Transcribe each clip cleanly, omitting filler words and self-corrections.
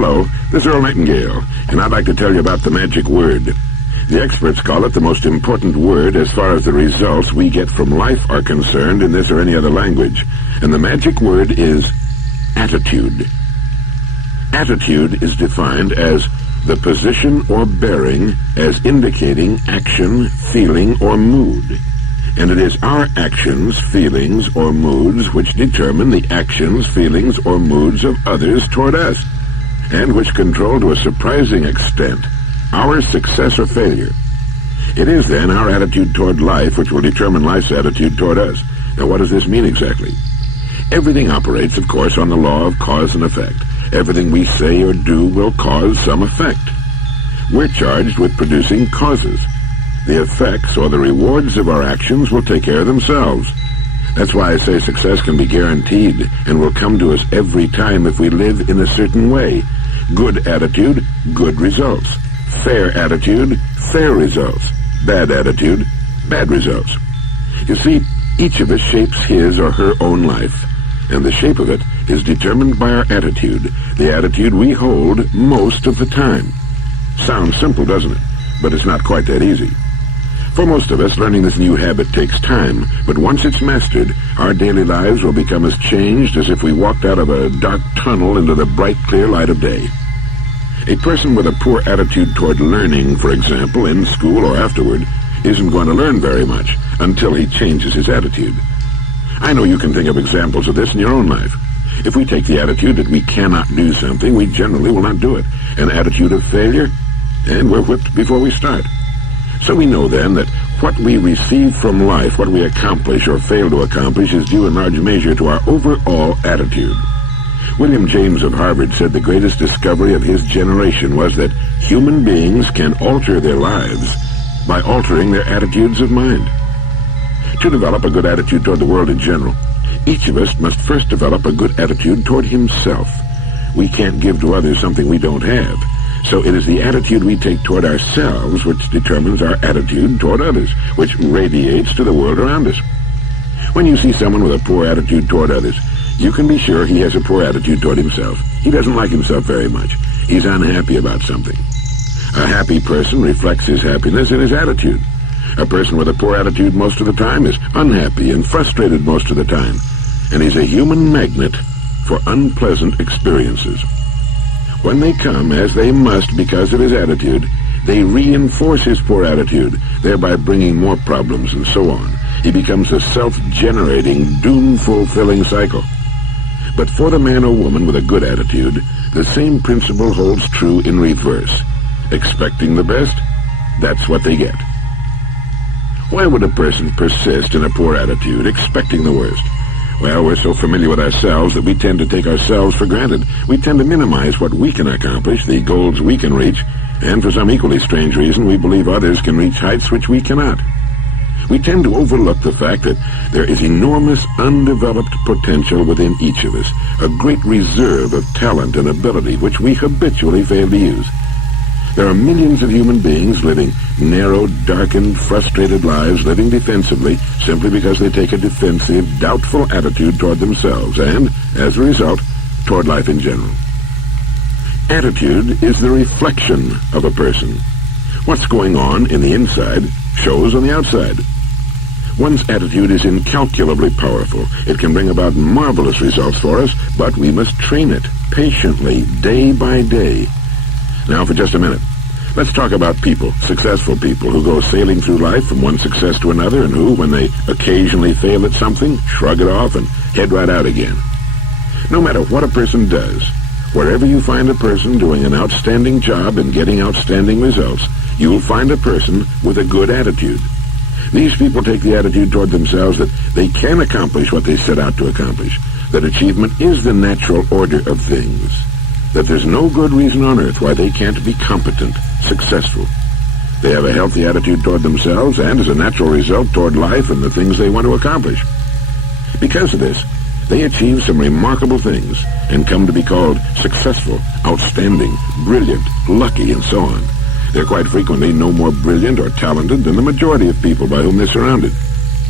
Hello, this is Earl Nightingale, and I'd like to tell you about the magic word. The experts call it the most important word as far as the results we get from life are concerned in this or any other language. And the magic word is attitude. Attitude is defined as the position or bearing as indicating action, feeling, or mood. And it is our actions, feelings, or moods which determine the actions, feelings, or moods of others toward us, and which control to a surprising extent our success or failure. It is then our attitude toward life which will determine life's attitude toward us. Now, what does this mean exactly? Everything operates, of course, on the law of cause and effect. Everything we say or do will cause some effect. We're charged with producing causes. The effects or the rewards of our actions will take care of themselves. That's why I say success can be guaranteed and will come to us every time if we live in a certain way. Good attitude, good results. Fair attitude, fair results. Bad attitude, bad results. You see, each of us shapes his or her own life, and the shape of it is determined by our attitude, the attitude we hold most of the time. Sounds simple, doesn't it? But it's not quite that easy. For most of us, learning this new habit takes time, but once it's mastered, our daily lives will become as changed as if we walked out of a dark tunnel into the bright, clear light of day. A person with a poor attitude toward learning, for example, in school or afterward, isn't going to learn very much until he changes his attitude. I know you can think of examples of this in your own life. If we take the attitude that we cannot do something, we generally will not do it. An attitude of failure, and we're whipped before we start. So we know then that what we receive from life, what we accomplish or fail to accomplish, is due in large measure to our overall attitude. William James of Harvard said the greatest discovery of his generation was that human beings can alter their lives by altering their attitudes of mind. To develop a good attitude toward the world in general, each of us must first develop a good attitude toward himself. We can't give to others something we don't have. So it is the attitude we take toward ourselves which determines our attitude toward others, which radiates to the world around us. When you see someone with a poor attitude toward others, you can be sure he has a poor attitude toward himself. He doesn't like himself very much. He's unhappy about something. A happy person reflects his happiness in his attitude. A person with a poor attitude most of the time is unhappy and frustrated most of the time, and he's a human magnet for unpleasant experiences. When they come, as they must because of his attitude, they reinforce his poor attitude, thereby bringing more problems and so on. He becomes a self-generating, doom-fulfilling cycle. But for the man or woman with a good attitude, the same principle holds true in reverse. Expecting the best, that's what they get. Why would a person persist in a poor attitude, expecting the worst? Well, we're so familiar with ourselves that we tend to take ourselves for granted. We tend to minimize what we can accomplish, the goals we can reach, and for some equally strange reason, we believe others can reach heights which we cannot. We tend to overlook the fact that there is enormous undeveloped potential within each of us, a great reserve of talent and ability which we habitually fail to use. There are millions of human beings living narrow, darkened, frustrated lives, living defensively simply because they take a defensive, doubtful attitude toward themselves and, as a result, toward life in general. Attitude is the reflection of a person. What's going on in the inside shows on the outside. One's attitude is incalculably powerful. It can bring about marvelous results for us, but we must train it patiently, day by day. Now for just a minute, let's talk about people, successful people who go sailing through life from one success to another and who, when they occasionally fail at something, shrug it off and head right out again. No matter what a person does, wherever you find a person doing an outstanding job and getting outstanding results, you'll find a person with a good attitude. These people take the attitude toward themselves that they can accomplish what they set out to accomplish, that achievement is the natural order of things, that there's no good reason on earth why they can't be competent, successful. They have a healthy attitude toward themselves and, as a natural result, toward life and the things they want to accomplish. Because of this, they achieve some remarkable things and come to be called successful, outstanding, brilliant, lucky, and so on. They're quite frequently no more brilliant or talented than the majority of people by whom they're surrounded.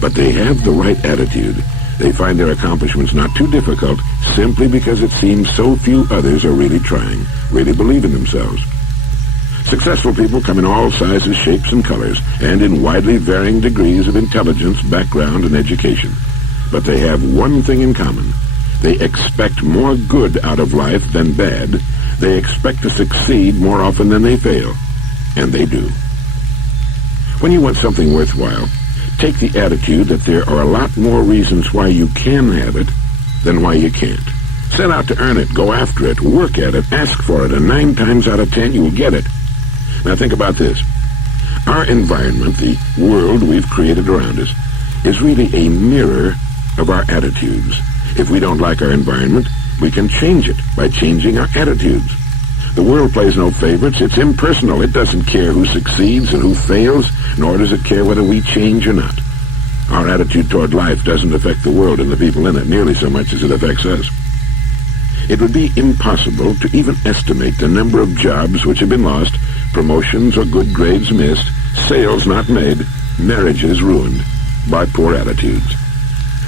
But they have the right attitude. They find their accomplishments not too difficult simply because it seems so few others are really trying, really believe in themselves. Successful people come in all sizes, shapes, and colors, and in widely varying degrees of intelligence, background, and education. But they have one thing in common. They expect more good out of life than bad. They expect to succeed more often than they fail. And they do. When you want something worthwhile, take the attitude that there are a lot more reasons why you can have it than why you can't. Set out to earn it, go after it, work at it, ask for it, and 9 times out of 10 you will get it. Now think about this. Our environment, the world we've created around us, is really a mirror of our attitudes. If we don't like our environment, we can change it by changing our attitudes. The world plays no favorites. It's impersonal. It doesn't care who succeeds and who fails, nor does it care whether we change or not. Our attitude toward life doesn't affect the world and the people in it nearly so much as it affects us. It would be impossible to even estimate the number of jobs which have been lost, promotions or good grades missed, sales not made, marriages ruined by poor attitudes.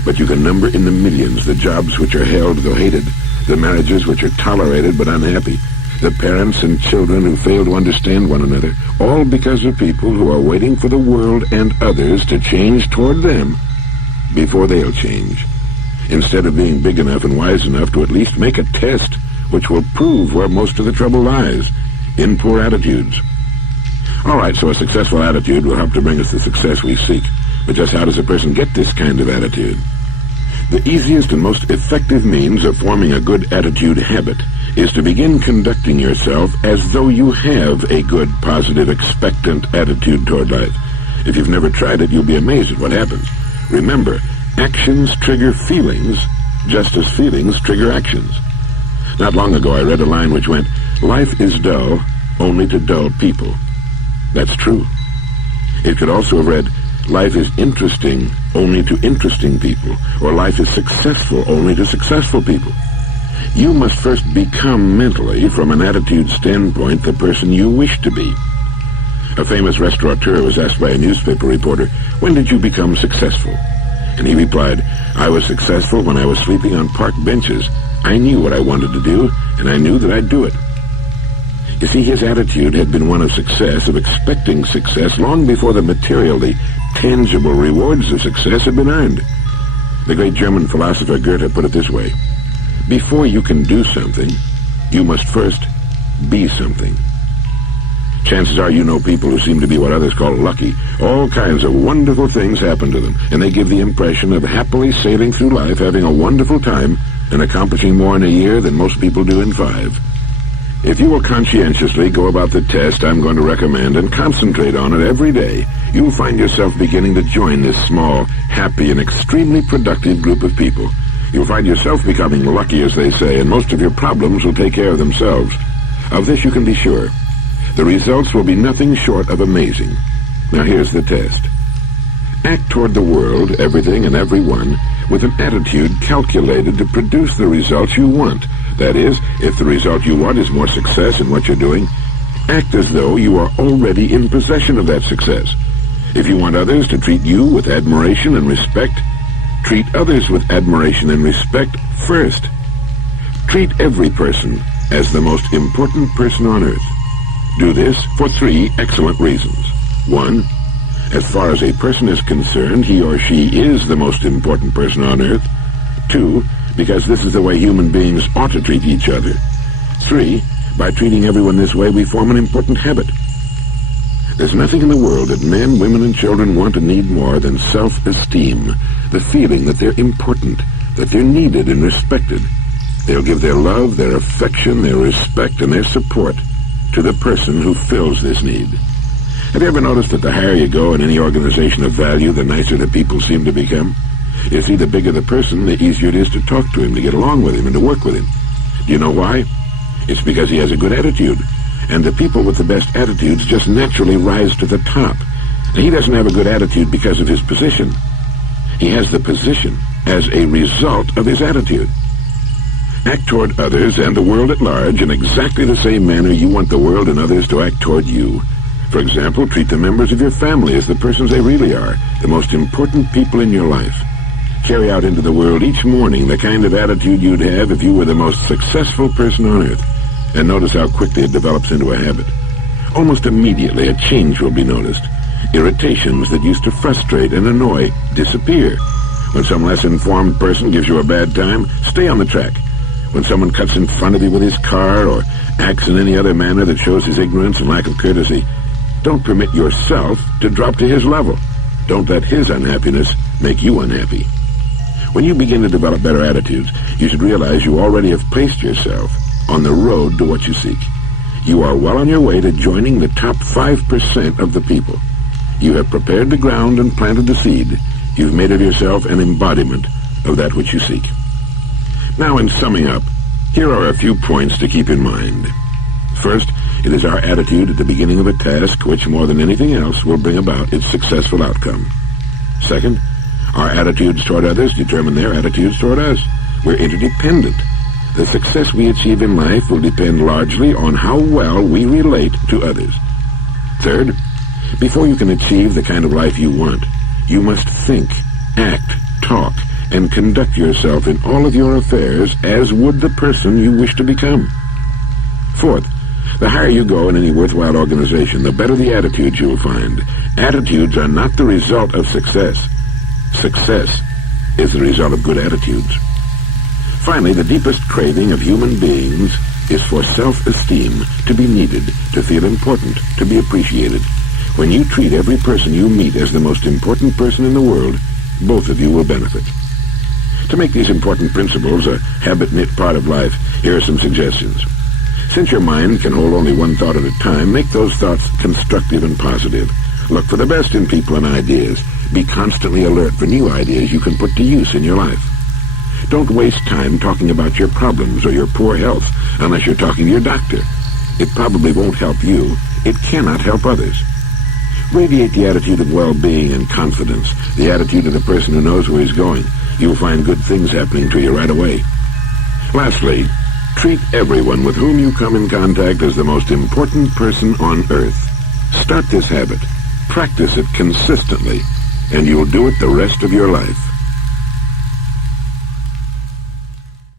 But you can number in the millions the jobs which are held though hated, the marriages which are tolerated but unhappy, the parents and children who fail to understand one another, all because of people who are waiting for the world and others to change toward them before they'll change, instead of being big enough and wise enough to at least make a test which will prove where most of the trouble lies, in poor attitudes. All right, so a successful attitude will help to bring us the success we seek. But just how does a person get this kind of attitude? The easiest and most effective means of forming a good attitude habit is to begin conducting yourself as though you have a good, positive, expectant attitude toward life. If you've never tried it, you'll be amazed at what happens. Remember, actions trigger feelings, just as feelings trigger actions. Not long ago, I read a line which went, "Life is dull only to dull people." That's true. It could also have read, "Life is interesting only to interesting people," or "Life is successful only to successful people." You must first become mentally, from an attitude standpoint, the person you wish to be. A famous restaurateur was asked by a newspaper reporter, "When did you become successful?" And he replied, "I was successful when I was sleeping on park benches. I knew what I wanted to do, and I knew that I'd do it." You see, his attitude had been one of success, of expecting success, long before the material, the tangible rewards of success had been earned. The great German philosopher Goethe put it this way: before you can do something, you must first be something. Chances are you know people who seem to be what others call lucky. All kinds of wonderful things happen to them, and they give the impression of happily sailing through life, having a wonderful time, and accomplishing more in a year than most people do in 5. If you will conscientiously go about the test I'm going to recommend and concentrate on it every day, you'll find yourself beginning to join this small, happy, and extremely productive group of people. You'll find yourself becoming lucky, as they say, and most of your problems will take care of themselves. Of this you can be sure. The results will be nothing short of amazing. Now here's the test. Act toward the world, everything and everyone, with an attitude calculated to produce the results you want. That is, if the result you want is more success in what you're doing, act as though you are already in possession of that success. If you want others to treat you with admiration and respect, treat others with admiration and respect first. Treat every person as the most important person on earth. Do this for 3 excellent reasons. 1, as far as a person is concerned, he or she is the most important person on earth. 2, because this is the way human beings ought to treat each other. 3, by treating everyone this way, we form an important habit. There's nothing in the world that men, women, and children want and need more than self-esteem, the feeling that they're important, that they're needed and respected. They'll give their love, their affection, their respect, and their support to the person who fills this need. Have you ever noticed that the higher you go in any organization of value, the nicer the people seem to become? You see, the bigger the person, the easier it is to talk to him, to get along with him, and to work with him. Do you know why? It's because he has a good attitude. And the people with the best attitudes just naturally rise to the top. And he doesn't have a good attitude because of his position. He has the position as a result of his attitude. Act toward others and the world at large in exactly the same manner you want the world and others to act toward you. For example, treat the members of your family as the persons they really are, the most important people in your life. Carry out into the world each morning the kind of attitude you'd have if you were the most successful person on earth, and notice how quickly it develops into a habit. Almost immediately, a change will be noticed. Irritations that used to frustrate and annoy disappear. When some less informed person gives you a bad time, stay on the track. When someone cuts in front of you with his car or acts in any other manner that shows his ignorance and lack of courtesy, don't permit yourself to drop to his level. Don't let his unhappiness make you unhappy. When you begin to develop better attitudes, you should realize you already have placed yourself on the road to what you seek. You are well on your way to joining the top 5% of the people. You have prepared the ground and planted the seed. You've made of yourself an embodiment of that which you seek. Now, in summing up, here are a few points to keep in mind. First, it is our attitude at the beginning of a task which, more than anything else, will bring about its successful outcome. Second, our attitudes toward others determine their attitudes toward us. We're interdependent. The success we achieve in life will depend largely on how well we relate to others. Third, before you can achieve the kind of life you want, you must think, act, talk, and conduct yourself in all of your affairs as would the person you wish to become. Fourth, the higher you go in any worthwhile organization, the better the attitudes you will find. Attitudes are not the result of success. Success is the result of good attitudes. Finally, the deepest craving of human beings is for self-esteem, to be needed, to feel important, to be appreciated. When you treat every person you meet as the most important person in the world, both of you will benefit. To make these important principles a habit-knit part of life, here are some suggestions. Since your mind can hold only one thought at a time, make those thoughts constructive and positive. Look for the best in people and ideas. Be constantly alert for new ideas you can put to use in your life. Don't waste time talking about your problems or your poor health unless you're talking to your doctor. It probably won't help you. It cannot help others. Radiate the attitude of well-being and confidence, the attitude of the person who knows where he's going. You'll find good things happening to you right away. Lastly, treat everyone with whom you come in contact as the most important person on earth. Start this habit. Practice it consistently, and you'll do it the rest of your life.